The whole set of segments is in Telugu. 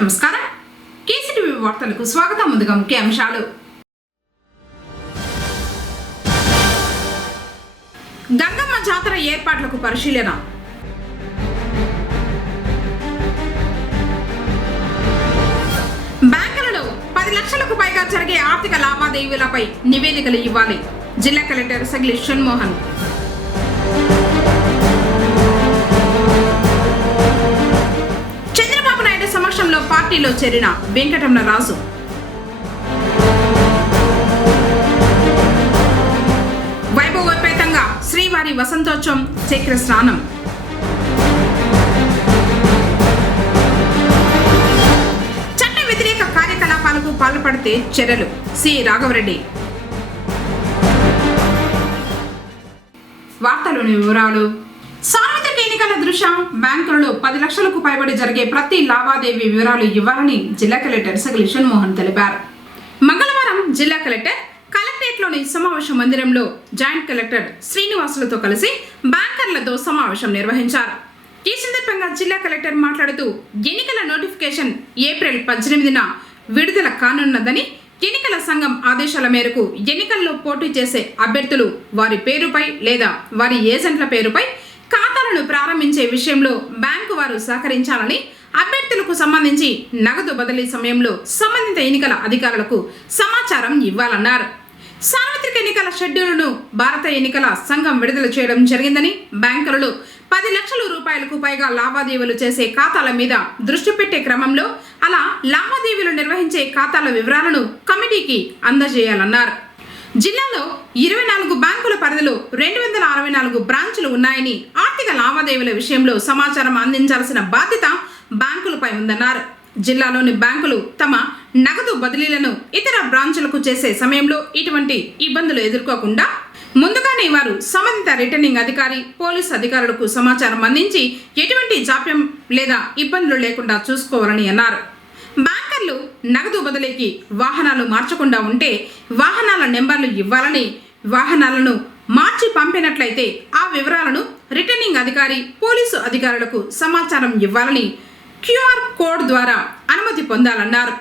నమస్కారం. కేసీటీవీ వార్తలకు స్వాగతం. ముందుగా ముఖ్య అంశాలు. గంగమ్మ జాతర ఏర్పాట్లకు పరిశీలన. బ్యాంకులలో 10 లక్షలకు పైగా జరిగే ఆర్థిక లావాదేవీలపై నివేదికలు ఇవ్వాలి. జిల్లా కలెక్టర్ సగిలి షణ్మోహన్. చంద్రబాబు నాయుడు సమక్షంలో పార్టీలో చేరిన వెంకటరమణ రాజు. వైభవోపేతంగా శ్రీవారి వసంతోత్సవం, చక్ర స్నానం. చట్ట వ్యతిరేక కార్యకలాపాలకు పాల్పడితే చర్యలు. సి రాఘవరెడ్డి. వార్తలోని వివరాలు. సార్వత్రిక ఎన్నికల దృష్ట్యా బ్యాంకులలో 10 లక్షలకు పైబడి జరిగే ప్రతి లావాదేవీ వివరాలు ఇవ్వాలని జిల్లా కలెక్టర్ సగిలి షణ్మోహన్ తెలిపారు. మంగళవారం జిల్లా కలెక్టరేట్లోని సమావేశ మందిరంలో జాయింట్ కలెక్టర్ శ్రీనివాసులతో కలిసి బ్యాంకర్లతో సమావేశం నిర్వహించారు. ఈ సందర్భంగా జిల్లా కలెక్టర్ మాట్లాడుతూ ఎన్నికల నోటిఫికేషన్ ఏప్రిల్ 18న విడుదల కానున్నదని, ఎన్నికల సంఘం ఆదేశాల మేరకు ఎన్నికల్లో పోటీ చేసే అభ్యర్థులు వారి పేరుపై లేదా వారి ఏజెంట్ల పేరుపై ఖాతాలను ప్రారంభించే విషయంలో బ్యాంకు వారు సహకరించాలని, అభ్యర్థులకు సంబంధించి నగదు బదిలీ సమయంలో సంబంధిత ఎన్నికల అధికారులకు సమాచారం ఇవ్వాలన్నారు. సార్వత్రిక ఎన్నికల షెడ్యూల్ను భారత ఎన్నికల సంఘం విడుదల చేయడం జరిగిందని, బ్యాంకులలో 10 లక్షల రూపాయలకు పైగా లావాదేవీలు చేసే ఖాతాల మీద దృష్టి పెట్టే క్రమంలో అలా లావాదేవీలు నిర్వహించే ఖాతాల వివరాలను కమిటీకి అందజేయాలన్నారు. జిల్లాలో 24 బ్యాంకుల పరిధిలో 264 బ్రాంచులు ఉన్నాయని, ఆర్థిక లావాదేవీల విషయంలో సమాచారం అందించాల్సిన బాధ్యత బ్యాంకులపై ఉందన్నారు. జిల్లాలోని బ్యాంకులు తమ నగదు బదిలీలను ఇతర బ్రాంచులకు చేసే సమయంలో ఇటువంటి ఇబ్బందులు ఎదుర్కోకుండా ముందుగానే వారు సంబంధిత రిటర్నింగ్ అధికారి, పోలీసు అధికారులకు సమాచారం అందించి ఎటువంటి జాప్యం లేదా ఇబ్బందులు లేకుండా చూసుకోవాలని అన్నారు. బ్యాంకర్లు నగదు బదిలీకి వాహనాలు మార్చకుండా ఉంటే వాహనాల నెంబర్లు ఇవ్వాలని, వాహనాలను మార్చి పంపినట్లయితే ఆ వివరాలను రిటర్నింగ్ అధికారి, పోలీసు అధికారులకు సమాచారం ఇవ్వాలని, క్యూఆర్ కోడ్ ద్వారా అనుమతి పొందాలన్నారు.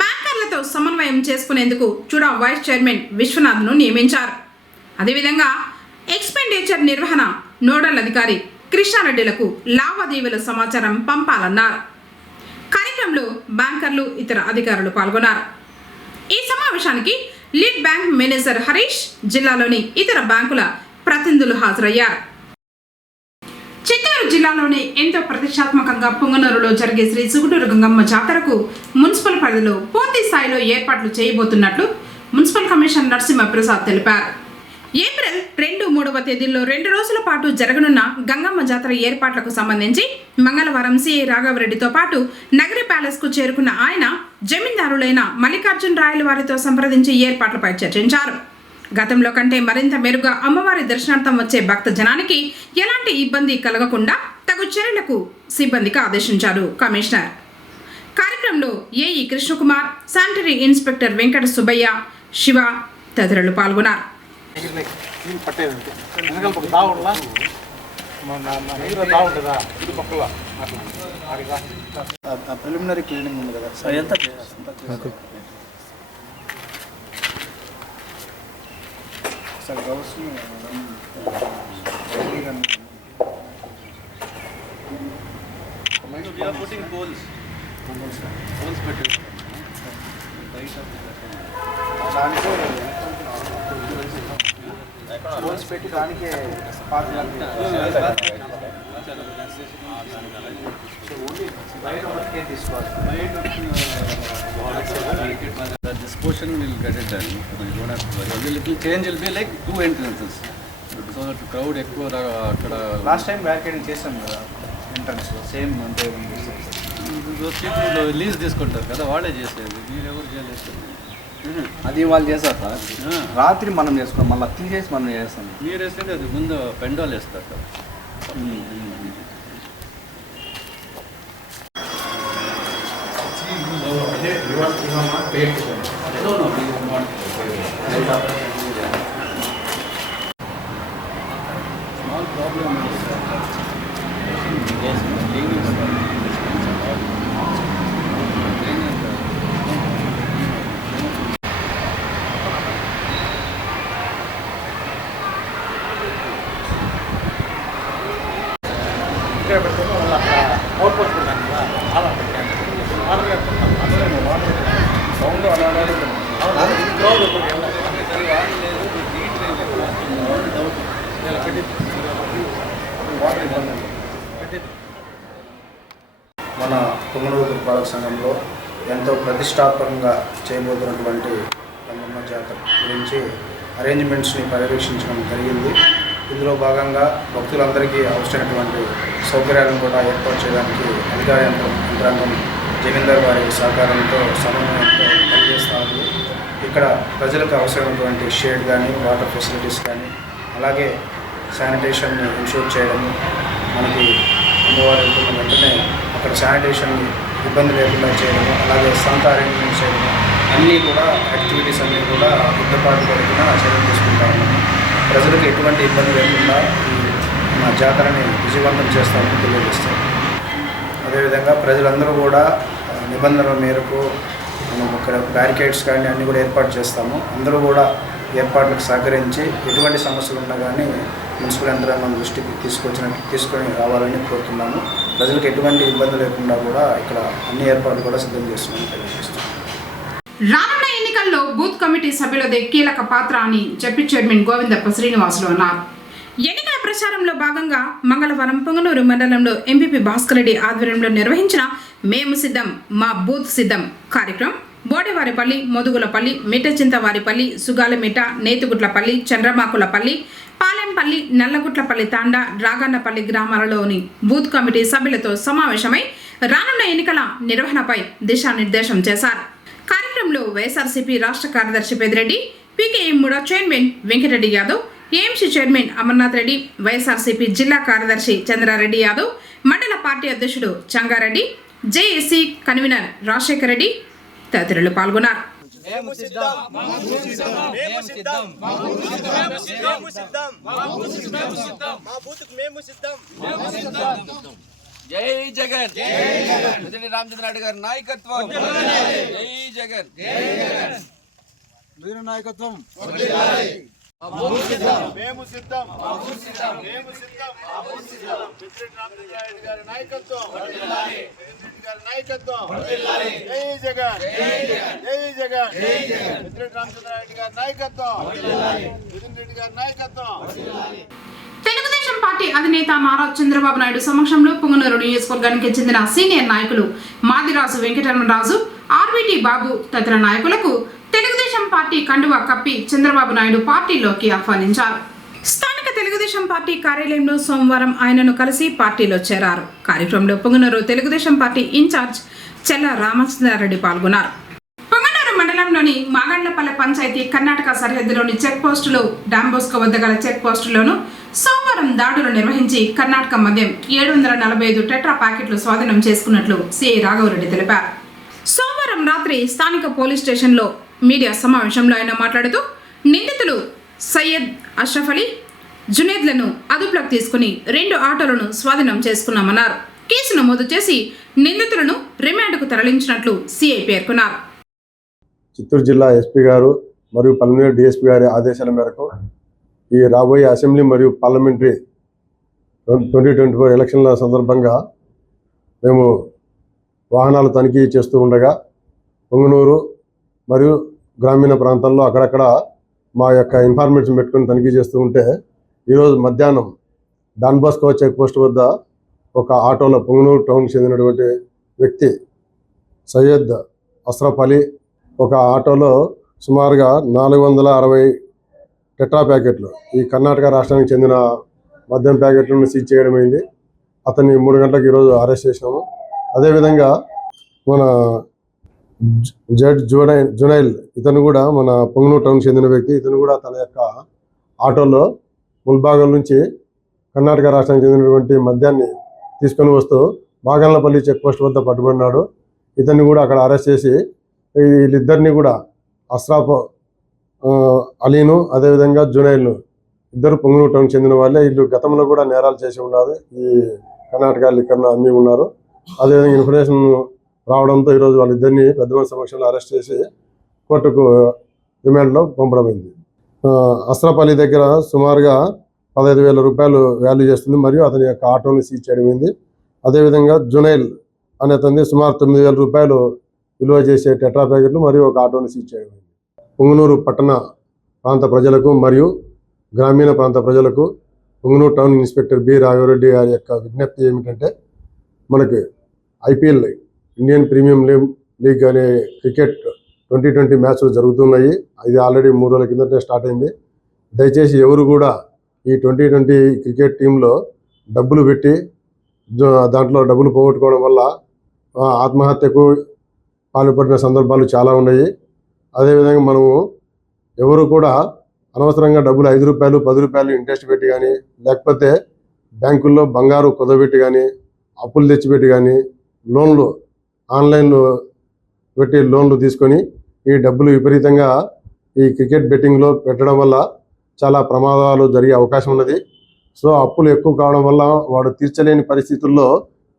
బ్యాంకర్లతో సమన్వయం చేసుకునేందుకు చుడా వైస్ చైర్మన్ విశ్వనాథ్ను నియమించారు. అదేవిధంగా ఎక్స్పెండిచర్ నిర్వహణ నోడల్ అధికారి కృష్ణారెడ్డిలకు లావాదేవీల సమాచారం పంపాలన్నారు. కార్యక్రమంలో బ్యాంకర్లు, ఇతర అధికారులు పాల్గొన్నారు. ఈ సమావేశానికి లీడ్ బ్యాంక్ మేనేజర్ హరీష్, జిల్లాలోని ఇతర బ్యాంకుల ప్రతినిధులు హాజరయ్యారు. చిత్తూరు జిల్లాలోని ఎంతో ప్రతిష్టాత్మకంగా పొంగనూరులో జరిగే శ్రీ సుగుటూరు గంగమ్మ జాతరకు మున్సిపల్ పరిధిలో పూర్తి స్థాయిలో ఏర్పాట్లు చేయబోతున్నట్లు మున్సిపల్ కమిషనర్ నరసింహప్రసాద్ తెలిపారు. ఏప్రిల్ 2, 3వ తేదీల్లో 2 రోజుల పాటు జరగనున్న గంగమ్మ జాతర ఏర్పాట్లకు సంబంధించి మంగళవారం సిఐ రాఘవరెడ్డితో పాటు నగరి ప్యాలెస్కు చేరుకున్న ఆయన జమీందారులైన మల్లికార్జున రాయల వారితో సంప్రదించి ఏర్పాట్లపై చర్చించారు. గతంలో కంటే మరింత మెరుగ్గా అమ్మవారి దర్శనార్థం వచ్చే భక్త జనానికి ఎలాంటి ఇబ్బంది కలగకుండా తగు చర్యలకు సిబ్బందికి ఆదేశించారు కమిషనర్. కార్యక్రమంలో AE Krishna Kumar, sanitary inspector Venkata Subbaiah, Shiva తదితరులు పాల్గొన్నారు. ప్రిలిమినరీ క్లీనింగ్ ఉంది కదా సార్, ఎంత సార్ గౌస్ పోల్స్ పెట్టి దానికే This portion will get it done. You don't have to worry. Only little change will be like 2 entrances. So that crowd ఎక్కువ అక్కడ లాస్ట్ టైం బ్యారికేడింగ్ చేసాం కదా ఎంట్రన్స్ సేమ్ అంటే లీజ్ తీసుకుంటారు కదా, వాళ్ళే చేసేది, మీరు ఎవరు చేయలేదు. అది వాళ్ళు చేస్తారు సార్. రాత్రి మనం చేసుకున్నాం, మళ్ళీ తీసేసి మనం చేస్తాం. మీరు వేసేది అది ముందు పెండాలు వేస్తారు కదా. Small problem is ఇక్కడ పెడితే వాళ్ళు అక్కడ అవుట్ పోస్ట్ పెట్టాను కదా అలా పెట్టాను సౌండ్ అలా క్రౌడ్ మన పొంగనూరు పురపాలక సంఘంలో ఎంతో ప్రతిష్టాత్మకంగా చేయబోతున్నటువంటి రంగమ్మ జాతర గురించి అరేంజ్మెంట్స్ని పర్యవేక్షించడం జరిగింది. ఇందులో భాగంగా భక్తులందరికీ అవసరమైనటువంటి సౌకర్యాలను కూడా ఏర్పాటు చేయడానికి అధికార యంత్రాంగం జమీందార్ వారి సహకారంతో సమన్వయంతో పనిచేస్తూ ఉంది. ఇక్కడ ప్రజలకు అవసరమైనటువంటి షేడ్ కానీ వాటర్ ఫెసిలిటీస్ కానీ అలాగే శానిటేషన్ని ఇన్షూర్ చేయడము, మనకి అమ్మవారు వెళ్తున్న వెంటనే అక్కడ శానిటేషన్ని ఇబ్బంది లేకుండా చేయడము, అలాగే సంత అరేంజ్మెంట్స్ చేయడము, అన్నీ కూడా యాక్టివిటీస్ అన్నీ కూడా యుద్ధపాటు పడుతున్న చర్యలు తీసుకుంటా ఉన్నాము. ప్రజలకు ఎటువంటి ఇబ్బంది లేకుండా మా జాతరని విజయవంతం చేస్తామని తెలియజేస్తాం. అదేవిధంగా ప్రజలందరూ కూడా నిబంధనల మేరకు మనం ఇక్కడ బ్యారికేడ్స్ కానీ అన్నీ కూడా ఏర్పాటు చేస్తాము. అందరూ కూడా ఏర్పాట్లకు సహకరించి ఎటువంటి సమస్యలు ఉన్నా కానీ మున్సిపల్ యంత్రాంగం దృష్టికి తీసుకొని రావాలని కోరుతున్నాము. ప్రజలకు ఎటువంటి ఇబ్బంది లేకుండా కూడా ఇక్కడ అన్ని ఏర్పాట్లు కూడా సిద్ధం చేస్తున్నామని తెలియజేస్తాం. రానున్న ఎన్నికల్లో బూత్ కమిటీ సభ్యులదే కీలక పాత్ర అని జెడ్పీ చైర్మన్ గోవిందప్ప శ్రీనివాసులు అన్నారు. ఎన్నికల ప్రచారంలో భాగంగా మంగళవారం పొంగనూరు మండలంలో ఎంపీపీ భాస్కర్ రెడ్డి ఆధ్వర్యంలో నిర్వహించిన మేము సిద్ధం మా బూత్ సిద్ధం కార్యక్రమం బోడేవారిపల్లి, మోదుగులపల్లి, మిట్టచింతవారిపల్లి, సుగాలిమిట్ట, నేతిగుట్లపల్లి, చంద్రమాకులపల్లి, పాలెంపల్లి, నల్లగుట్లపల్లి తాండా, రాగన్నపల్లి గ్రామాలలోని బూత్ కమిటీ సభ్యులతో సమావేశమై రానున్న ఎన్నికల నిర్వహణపై దిశానిర్దేశం చేశారు. కార్యక్రమంలో వైఎస్ఆర్సీపీ రాష్ట్ర కార్యదర్శి పెద్దిరెడ్డి, పీకేఎం మూడో chairman Venkatareddy Yadav, AMC chairman Amarnath Reddy, YSRCP జిల్లా కార్యదర్శి చంద్రారెడ్డి యాదవ్, మండల పార్టీ అధ్యక్షుడు చంగారెడ్డి, జేఏసీ కన్వీనర్ రాజశేఖర్ రెడ్డి తదితరులు పాల్గొన్నారు. జై జగన్, ప్రజెంట్ రామచంద్రరావు గారి నాయకత్వం. జై జగన్, వీరు నాయకత్వం. మేము సిద్ధం, మేము సిద్ధం, మేము సిద్ధం. రామచంద్రారెడ్డి గారి నాయకత్వం, గారి నాయకత్వం. జై జగన్, జై జగన్. రామచంద్రారెడ్డి గారి నాయకత్వం, రెడ్డి గారి నాయకత్వం. తెలుగుదేశం పార్టీ అధినేత నారా చంద్రబాబు నాయుడు సమక్షంలో పొంగనూరు నియోజకవర్గానికి చెందిన సీనియర్ నాయకులు మాదిరాజు వెంకటరమణరాజు, ఆర్వీటీ బాబు తదితర నాయకులకు తెలుగుదేశం పార్టీ కండువా కప్పి చంద్రబాబు నాయుడు పార్టీలోకి ఆహ్వానించారు. స్థానిక తెలుగుదేశం పార్టీ కార్యాలయంలో సోమవారం ఆయనను కలిసి పార్టీలో చేరారు. కార్యక్రమంలో పొంగనూరు తెలుగుదేశం పార్టీ ఇన్ఛార్జ్ చెల్ల రామచంద్రారెడ్డి పాల్గొన్నారు. పొంగనూరు మండలంలోని మాగండ్లపల్లె పంచాయతీ కర్ణాటక సరిహద్దులోని చెక్ పోస్టులు, డాంబోస్కో వద్ద గల చెక్ పోస్టులోను సోమవారం దాడులు నిర్వహించి కర్ణాటక మద్యం 745 టెట్రా ప్యాకెట్లు స్వాధీనం చేసుకున్నట్లు సిఐ రాఘవరెడ్డి తెలిపారు. సోమవారం రాత్రి స్థానిక పోలీస్ స్టేషన్లో మీడియా సమావేశంలో ఆయన మాట్లాడుతూ నిందితులు సయ్యద్, అష్రఫ్ అలీ, జునేద్లను అదుపులోకి తీసుకుని 2 ఆటోలను స్వాధీనం చేసుకున్నామన్నారు. కేసు నమోదు చేసి నిందితులను రిమాండ్కు తరలించినట్లు సిఐ పేర్కొన్నారు. చిత్తూరు జిల్లా ఎస్పీ గారు మరియు పల్మనేరు డిఎస్పీ గారి ఆదేశాల మేరకు ఈ రాబోయే అసెంబ్లీ మరియు పార్లమెంటరీ 2024 ఎలక్షన్ల సందర్భంగా మేము వాహనాలు తనిఖీ చేస్తూ ఉండగా పొంగనూరు మరియు గ్రామీణ ప్రాంతాల్లో అక్కడక్కడ మా యొక్క ఇన్ఫర్మేషన్ పెట్టుకొని తనిఖీ చేస్తూ ఉంటే ఈరోజు మధ్యాహ్నం డాన్బాస్కో చెక్ పోస్ట్ వద్ద ఒక ఆటోలో పొంగనూరు టౌన్కి చెందినటువంటి వ్యక్తి సయ్యద్ అష్రఫ్ అలీ ఒక ఆటోలో సుమారుగా 460 టెట్రా ప్యాకెట్లు, ఈ కర్ణాటక రాష్ట్రానికి చెందిన మద్యం ప్యాకెట్లను సీజ్ చేయడమైంది. అతన్ని 3 గంటలకు ఈరోజు అరెస్ట్ చేసినాము. అదేవిధంగా మన జునైల్ ఇతను కూడా మన పొంగనూరు టౌన్ చెందిన వ్యక్తి. ఇతను కూడా తన యొక్క ఆటోలో ముల్బాగం నుంచి కర్ణాటక రాష్ట్రానికి చెందినటువంటి మద్యాన్ని తీసుకొని వస్తూ మాగండ్లపల్లి చెక్ పోస్ట్ వద్ద పట్టుబడినాడు. ఇతన్ని కూడా అక్కడ అరెస్ట్ చేసి వీళ్ళిద్దరిని కూడా అష్రఫ్ అలీను అదేవిధంగా జునైల్ను ఇద్దరు పొంగనూరు టౌన్ చెందిన వాళ్ళే. వీళ్ళు గతంలో కూడా నేరాలు చేసి ఉన్నారు, ఈ కర్ణాటక లిక్కర్ను అమ్మి ఉన్నారు. అదేవిధంగా ఇన్ఫర్మేషన్ రావడంతో ఈరోజు వాళ్ళిద్దరిని పెద్దమంది సమక్షంలో అరెస్ట్ చేసి కోర్టుకు రిమాండ్లో పంపడమైంది. అష్రఫ్ అలీ దగ్గర సుమారుగా 15,000 రూపాయలు వాల్యూ చేస్తుంది మరియు అతని యొక్క ఆటోని సీజ్ చేయడం అయింది. అదేవిధంగా జునైల్ అనే అతన్ని సుమారు 9,000 రూపాయలు విలువ చేసే టెట్రా ప్యాకెట్లు మరియు ఒక ఆటోని సీజ్ చేయడం అయింది. పుంగనూరు పట్టణ ప్రాంత ప్రజలకు మరియు గ్రామీణ ప్రాంత ప్రజలకు Punganur town inspector B Raghavareddy గారి యొక్క విజ్ఞప్తి ఏమిటంటే, మనకి IPL ఇండియన్ ప్రీమియం లీగ్ అనే క్రికెట్ 2020 మ్యాచ్లు జరుగుతున్నాయి. ఇది ఆల్రెడీ 3 రోజుల కిందటే స్టార్ట్ అయింది. దయచేసి ఎవరు కూడా ఈ 2020 క్రికెట్ టీంలో డబ్బులు పెట్టి దాంట్లో డబ్బులు పోగొట్టుకోవడం వల్ల ఆత్మహత్యకు పాల్పడిన సందర్భాలు చాలా ఉన్నాయి. అదేవిధంగా మనము ఎవరు కూడా అనవసరంగా డబ్బులు 5 రూపాయలు 10 రూపాయలు ఇంట్రెస్ట్ పెట్టి కానీ, లేకపోతే బ్యాంకుల్లో బంగారు కుదబెట్టి కానీ, అప్పులు తెచ్చిపెట్టి కానీ, లోన్లు ఆన్లైన్లో పెట్టి లోన్లు తీసుకొని ఈ డబ్బులు విపరీతంగా ఈ క్రికెట్ బెట్టింగ్లో పెట్టడం వల్ల చాలా ప్రమాదాలు జరిగే అవకాశం ఉన్నది. సో అప్పులు ఎక్కువ కావడం వల్ల వాడు తీర్చలేని పరిస్థితుల్లో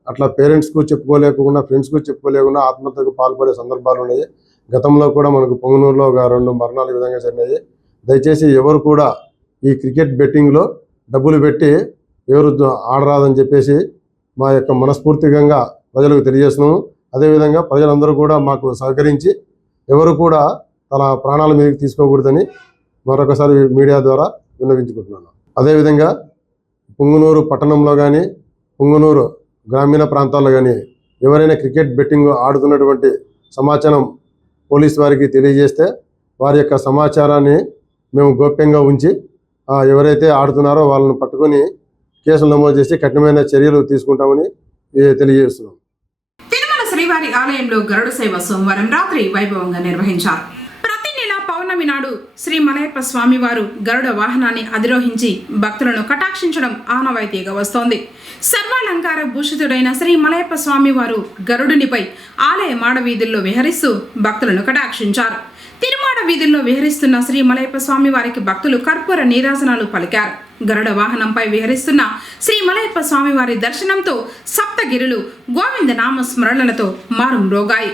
అట్లా పేరెంట్స్కు చెప్పుకోలేకుండా, ఫ్రెండ్స్కు చెప్పుకోలేకుండా ఆత్మహత్యకు పాల్పడే సందర్భాలు ఉన్నాయి. గతంలో కూడా మనకు పొంగనూరులో ఒక 2 మరణాలు ఈ విధంగా జరిగినాయి. దయచేసి ఎవరు కూడా ఈ క్రికెట్ బెట్టింగ్లో డబ్బులు పెట్టి ఎవరు ఆడరాదని చెప్పేసి మా యొక్క మనస్ఫూర్తిగా ప్రజలకు తెలియజేస్తున్నాము. అదేవిధంగా ప్రజలందరూ కూడా మాకు సహకరించి ఎవరు కూడా తన ప్రాణాల మీదకి తీసుకోకూడదని మరొకసారి మీడియా ద్వారా విన్నవించుకుంటున్నాను. అదేవిధంగా పుంగనూరు పట్టణంలో కానీ, పుంగనూరు గ్రామీణ ప్రాంతాల్లో కానీ ఎవరైనా క్రికెట్ బెట్టింగ్ ఆడుతున్నటువంటి సమాచారం పోలీస్ వారికి తెలియజేస్తే వారి యొక్క సమాచారాన్ని మేము గోప్యంగా ఉంచి ఎవరైతే ఆడుతున్నారో వాళ్ళని పట్టుకొని కేసులు నమోదు చేసి కఠినమైన చర్యలు తీసుకుంటామని తెలియజేస్తున్నాం. తిరుమల శ్రీవారి ఆలయంలో గరుడ సేవ సోమవారం రాత్రి వైభవంగా నిర్వహించారు. ప్రతి నెల పౌర్ణమి నాడు శ్రీ మలయప్ప స్వామివారు గరుడ వాహనాన్ని అధిరోహించి భక్తులను కటాక్షించడం ఆనవాయితీగా వస్తోంది. సర్వాలంకార భూషితుడైన శ్రీ మలయప్ప స్వామివారు గరుడునిపై ఆలయ మాడ వీధుల్లో విహరిస్తూ భక్తులను కటాక్షించారు. తిరుమాడ వీధుల్లో విహరిస్తున్న శ్రీ మలయప్ప స్వామి వారికి భక్తులు కర్పూర నీరాజనాలు పలికారు. గరుడ వాహనంపై విహరిస్తున్న శ్రీ మలయప్ప స్వామి వారి దర్శనంతో సప్తగిరులు గోవింద నామ స్మరణలతో మారుమ్రోగాయి.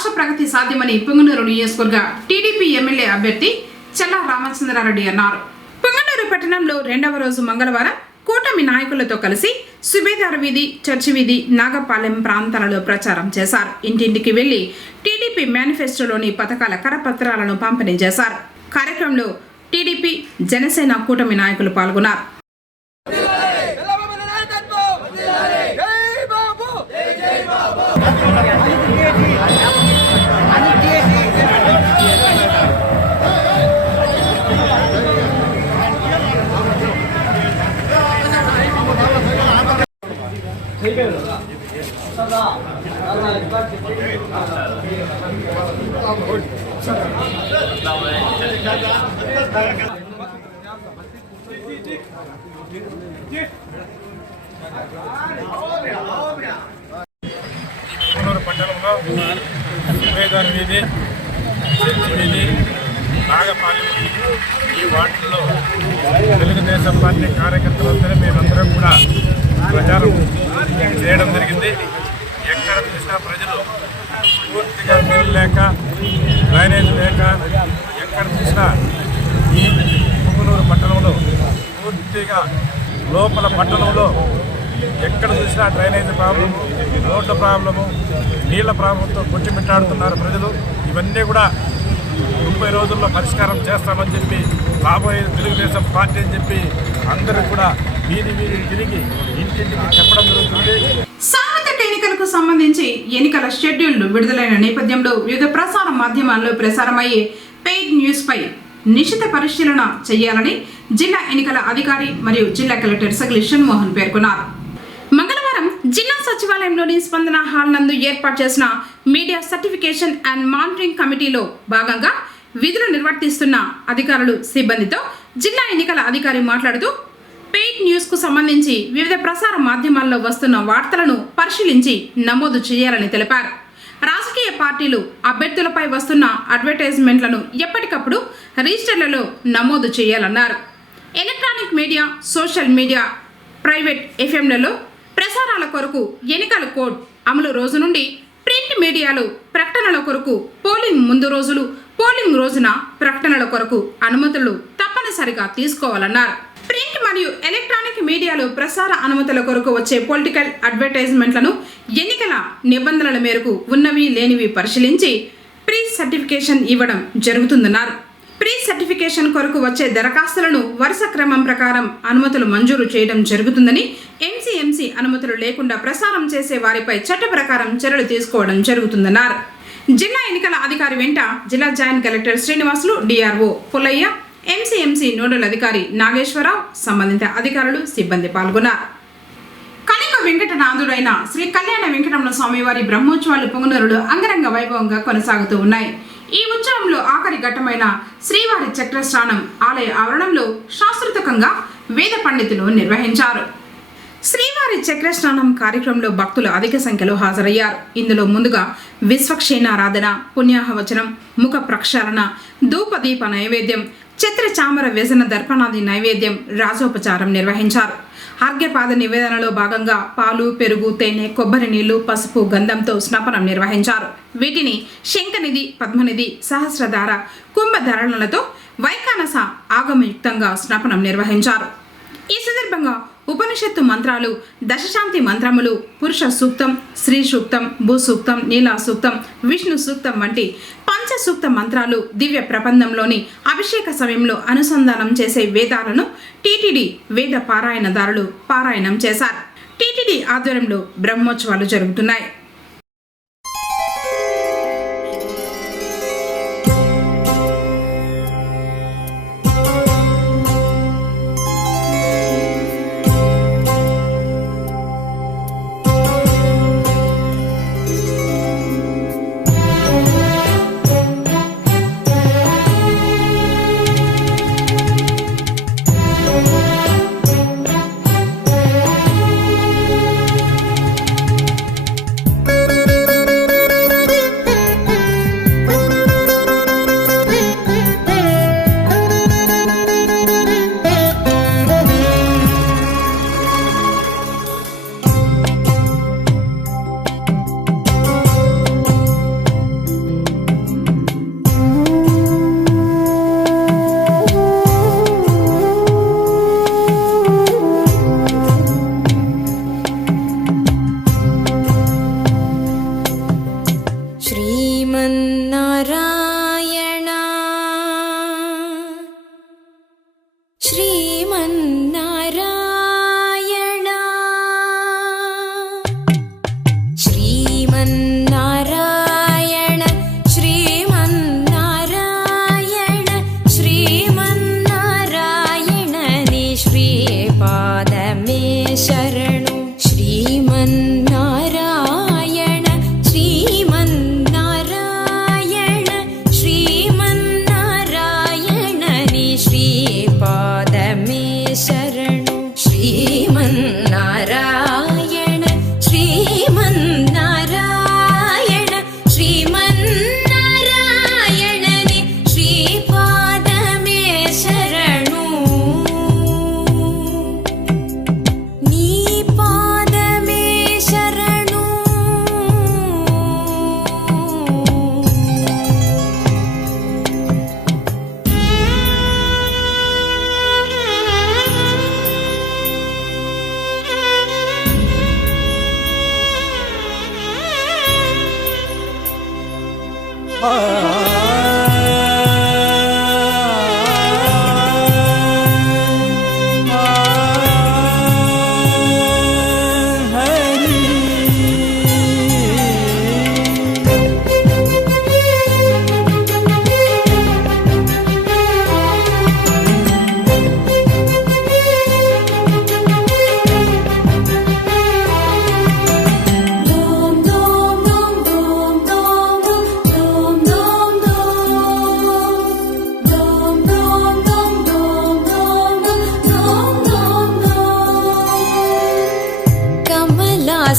రాష్ట్ర ప్రగతి సాధ్యమని పుంగనూరు నియోజకవర్గ టీడీపీ ఎమ్మెల్యే అభ్యర్థి చెల్లా రామచంద్రారెడ్డి అన్నారు. పుంగనూరు పట్టణంలో 2వ రోజు మంగళవారం కూటమి నాయకులతో కలిసి సుబేదార్ వీధి, చర్చి వీధి, నాగపాలెం ప్రాంతాలలో ప్రచారం చేశారు. ఇంటింటికి వెళ్లి టీడీపీ మేనిఫెస్టోలోని పథకాల కరపత్రాలను పంపిణీ చేశారు. కార్యక్రమంలో టీడీపీ, జనసేన కూటమి నాయకులు పాల్గొన్నారు. పుంగనూరు పట్టణంలో సుబేదార్ వీధి, చర్చి వీధి, నాగపాలెం ఈ వార్డుల్లో తెలుగుదేశం పార్టీ కార్యకర్తలందరూ మేమందరం కూడా ప్రచారం చేయడం జరిగింది. ఎక్కడ చూసినా ప్రజలు పూర్తిగా నీళ్ళు లేక, డ్రైనేజ్ లేక, ఎక్కడ చూసినా ఈ పుంగనూరు పట్టణంలో పూర్తిగా లోపల పట్టణంలో ఎక్కడ చూసినా డ్రైనేజ్ ప్రాబ్లము, రోడ్ల ప్రాబ్లము, నీళ్ల ప్రాబ్లంతో కొట్టుమిట్టాడుతున్నారు ప్రజలు. ఇవన్నీ కూడా 30 రోజుల్లో పరిష్కారం చేస్తామని చెప్పి రాబోయే తెలుగుదేశం పార్టీ అని చెప్పి అందరూ కూడా వీధి తిరిగి ఇంటింటికి చెప్పడం జరుగుతుంది. సార్వత్రిక ఎన్నికలకు సంబంధించి ఎన్నికల షెడ్యూల్ విడుదలైన నేపథ్యంలో వివిధ ప్రసార మాధ్యమాల్లో ప్రసారమయ్యే పెయిడ్ న్యూస్ పై నిశిత పరిశీలన చేయాలని జిల్లా ఎన్నికల అధికారి మరియు జిల్లా కలెక్టర్ సగిలి షణ్మోహన్ పేర్కొన్నారు. మంగళవారం జిల్లా సచివాలయంలోని స్పందన హాల్ నందు ఏర్పాటు చేసిన మీడియా సర్టిఫికేషన్ అండ్ మానిటరింగ్ కమిటీలో భాగంగా విధులు నిర్వర్తిస్తున్న అధికారులు, సిబ్బందితో జిల్లా ఎన్నికల అధికారి మాట్లాడుతూ పెయిడ్ న్యూస్ కు సంబంధించి వివిధ ప్రసార మాధ్యమాల్లో వస్తున్న వార్తలను పరిశీలించి నమోదు చేయాలని తెలిపారు. రాజకీయ పార్టీలు అభ్యర్థులపై వస్తున్న అడ్వర్టైజ్మెంట్లను ఎప్పటికప్పుడు రిజిస్టర్లలో నమోదు చేయాలన్నారు. Electronic media, social media, private ఎఫ్ఎంలలో ప్రసారాల కొరకు ఎన్నికల కోడ్ అమలు రోజు నుండి ప్రింట్ మీడియాలో ప్రకటనల కొరకు పోలింగ్ ముందు రోజులు, పోలింగ్ రోజున ప్రకటనల కొరకు అనుమతులు తప్పనిసరిగా తీసుకోవాలన్నారు. ప్రింట్ మరియు ఎలక్ట్రానిక్ మీడియాలో ప్రసార అనుమతుల కొరకు వచ్చే పొలిటికల్ అడ్వర్టైజ్మెంట్లను ఎన్నికల నిబంధనల మేరకు ఉన్నవి లేనివి పరిశీలించి ప్రీ సర్టిఫికేషన్ ఇవ్వడం జరుగుతుందన్నారు. ప్రీ సర్టిఫికేషన్ కొరకు వచ్చే దరఖాస్తులను వరుస క్రమం ప్రకారం అనుమతులు మంజూరు చేయడం జరుగుతుందని, ఎంసీఎంసీ అనుమతులు లేకుండా ప్రసారం చేసే వారిపై చట్ట ప్రకారం చర్యలు తీసుకోవడం జరుగుతుందన్నారు. జిల్లా ఎన్నికల అధికారి వెంట జిల్లా joint collector Srinivasulu, DRO Pullaiah, MCMC nodal అధికారి నాగేశ్వరరావు, సంబంధిత అధికారులు, సిబ్బంది పాల్గొన్నారు. కలిక వెంకటనాథుడైన శ్రీ కళ్యాణ వెంకటరమణ స్వామివారి బ్రహ్మోత్సవాలు పుంగనూరులో అంగరంగ వైభవంగా కొనసాగుతూ ఉన్నాయి. ఈ ఉత్సవంలో ఆఖరి ఘట్టమైన శ్రీవారి చక్రస్నానం ఆలయ ఆవరణంలో శాస్త్రోక్తంగా వేద పండితులు నిర్వహించారు. శ్రీవారి చక్రస్నానం కార్యక్రమంలో భక్తులు అధిక సంఖ్యలో హాజరయ్యారు. ఇందులో ముందుగా విశ్వక్షేణారాధన, పుణ్యాహవచనం, ముఖ ప్రక్షాళన, ధూపదీప నైవేద్యం, ఛత్ర చామర వ్యసన దర్పణాది నైవేద్యం, రాజోపచారం నిర్వహించారు. అర్ఘ్యపాద నివేదనలో భాగంగా పాలు, పెరుగు, తేనె, కొబ్బరి నీళ్లు, పసుపు, గంధంతో స్నాపనం నిర్వహించారు. వీటిని శంఖనిధి, పద్మనిధి, సహస్రధార, కుంభధారణలతో వైఖానస ఆగమయుక్తంగా స్నాపనం నిర్వహించారు. ఈ సందర్భంగా ఉపనిషత్తు మంత్రాలు, దశశాంతి మంత్రములు, పురుష సూక్తం, స్త్రీ సూక్తం, భూ సూక్తం, నీలా సూక్తం, విష్ణు సూక్తం వంటి పంచ సూక్త మంత్రాలు దివ్య ప్రబంధంలోని అభిషేక సమయంలో అనుసంధానం చేసే వేదాలను టీటీడీ వేద పారాయణదారులు పారాయణం చేశారు. టీటీడీ ఆధ్వర్యంలో బ్రహ్మోత్సవాలు జరుగుతున్నాయి.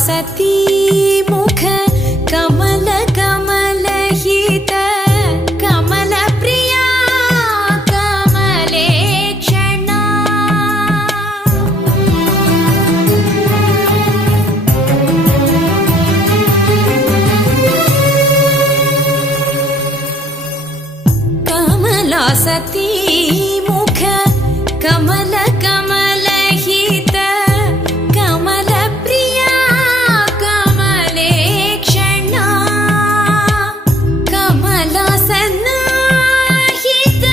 सती मुख कमल कमल हित कमल प्रिया कमलेक्षणा कमला सती मुख कमल कमल हित कमल प्रिया कमलेक्षणा कमला सन्नाहित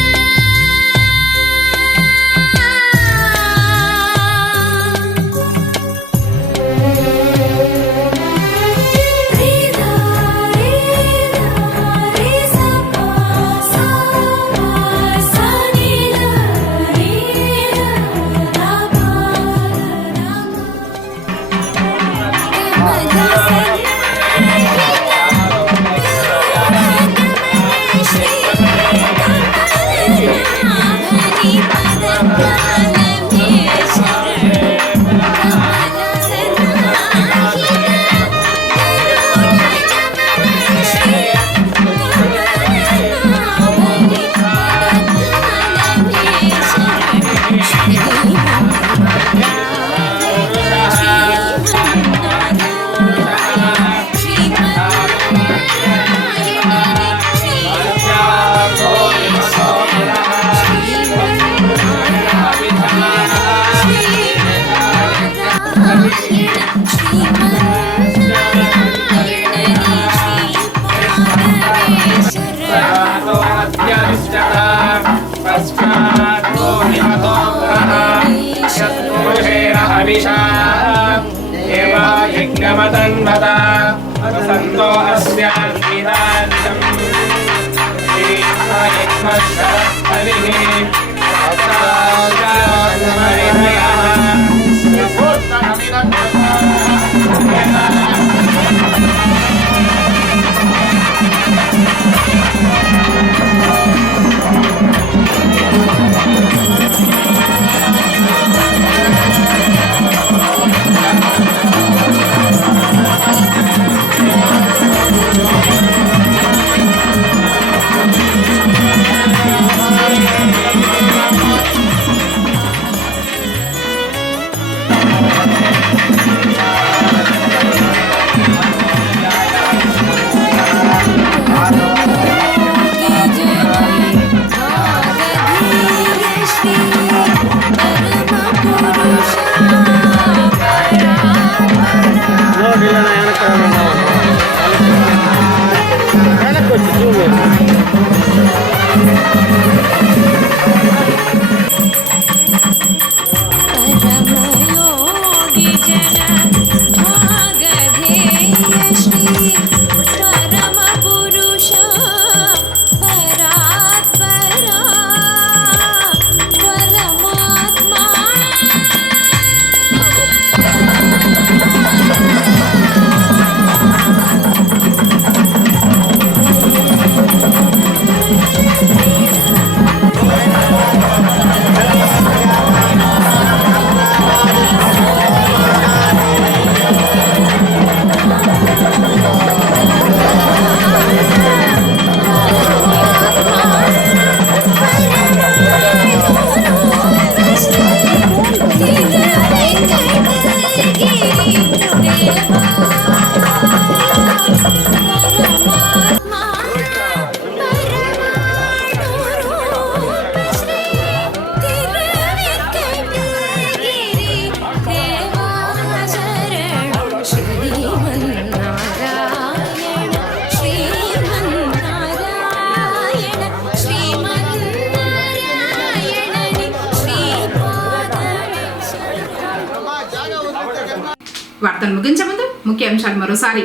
వార్తలు ముగించే ముందు ముఖ్యాంశాలు మరోసారి.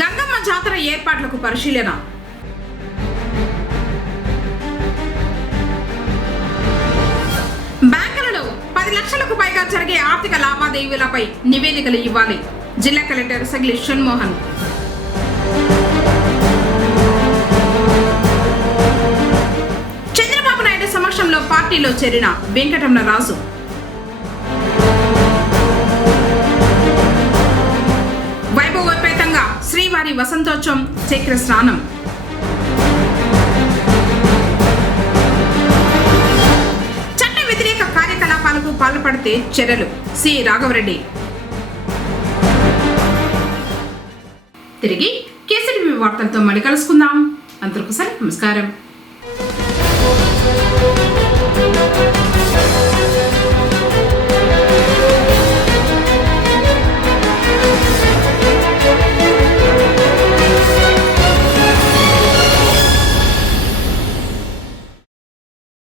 గంగమ్మ జాతర ఏర్పాట్లకు పరిశీలన. బ్యాంకులలో 10 లక్షలకు పైగా జరిగే ఆర్థిక లావాదేవీలపై నివేదికలు ఇవ్వాలి. జిల్లా కలెక్టర్ సగిలి షణ్మోహన్. చంద్రబాబు నాయుడు సమక్షంలో పార్టీలో చేరిన వెంకటరమణ రాజు. వైభవోపేతంగా శ్రీవారి వసంతోత్సవం చక్ర స్నానం. చట్ట వ్యతిరేక కార్యకలాపాలకు పాల్పడితే చర్యలు. సి రాఘవరెడ్డి. తిరిగి కేసీటీవీ వార్తలతో మళ్ళీ కలుసుకుందాం. అందరికీ నమస్కారం.